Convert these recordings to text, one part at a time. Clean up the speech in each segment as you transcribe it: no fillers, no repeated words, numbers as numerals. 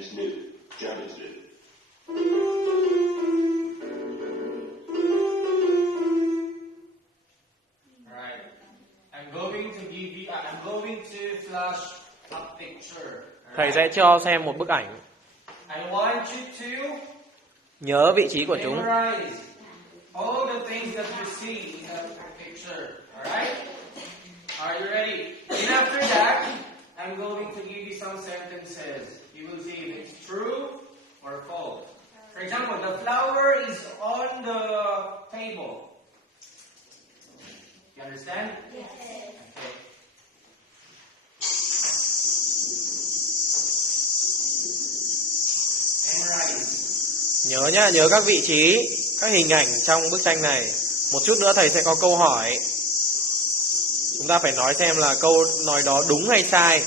It's new. Janice did. Alright. I'm going to flash a picture. Thầy sẽ cho xem một bức ảnh. I want you to Nhớ vị trí của chúng. memorize all the things that you see in that picture. Alright? Are you ready? And after that, I'm going to give you some sentences. You will see if it's true or false. For example, the flower is on the table. You understand? Yes. Okay. Memorize. Nhớ nhá, nhớ các vị trí, các hình ảnh trong bức tranh này. Một chút nữa thầy sẽ có câu hỏi. Chúng ta phải nói xem là câu nói đó đúng hay sai.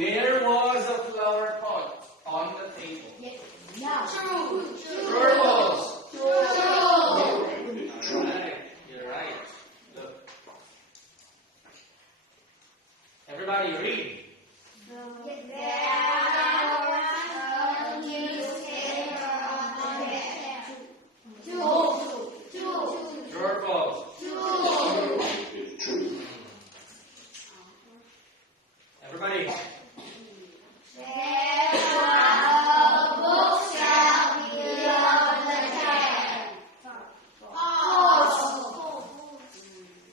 There was a flower pot on the table. Yes. Yeah. True or false? True. Right. You're right. Look. Everybody read. True or false? It's true. Everybody.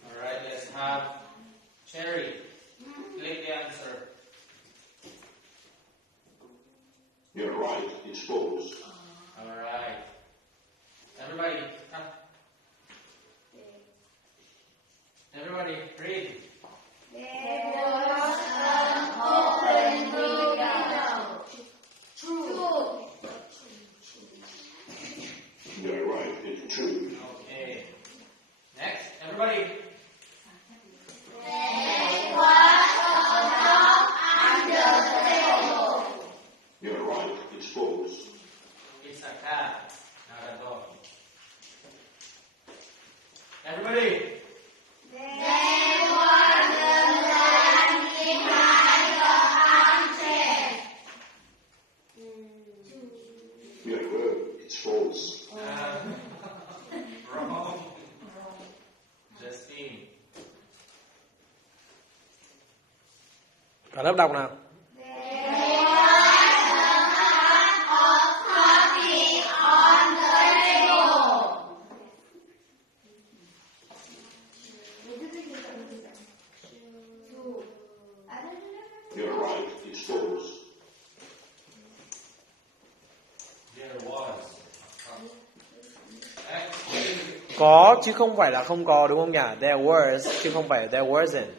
Alright, let's have Cherry. Click the answer. You're right. It's false. Alright. Everybody. Come. Everybody, read. You're right. It's true. Okay. Next, everybody. You're right. It's false. It's a cat, not a dog. Everybody. You're right. It's false. Wrong. Justine. Cả lớp đọc nào. You're right. It's false. There was. Next. Có chứ không phải là không có, đúng không nhỉ? There was chứ không phải there wasn't.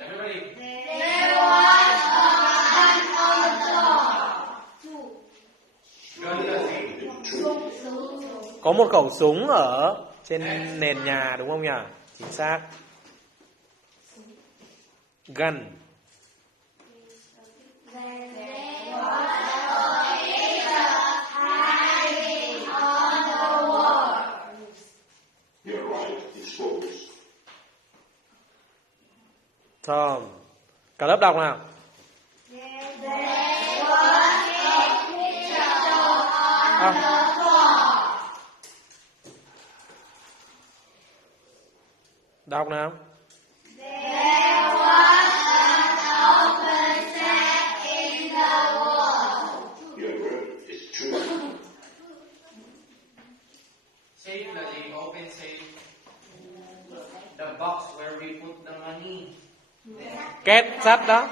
Everybody. Gun does it. It's true. Có một khẩu súng ở trên nền nhà, đúng không nhỉ? Chính xác. Gun. You're right. It's false. Tom. Cả lớp đọc nào. À. Đọc nào. You're right. It's true. Safe là gì? Open safe. The box where we put the money. Két sắt đó.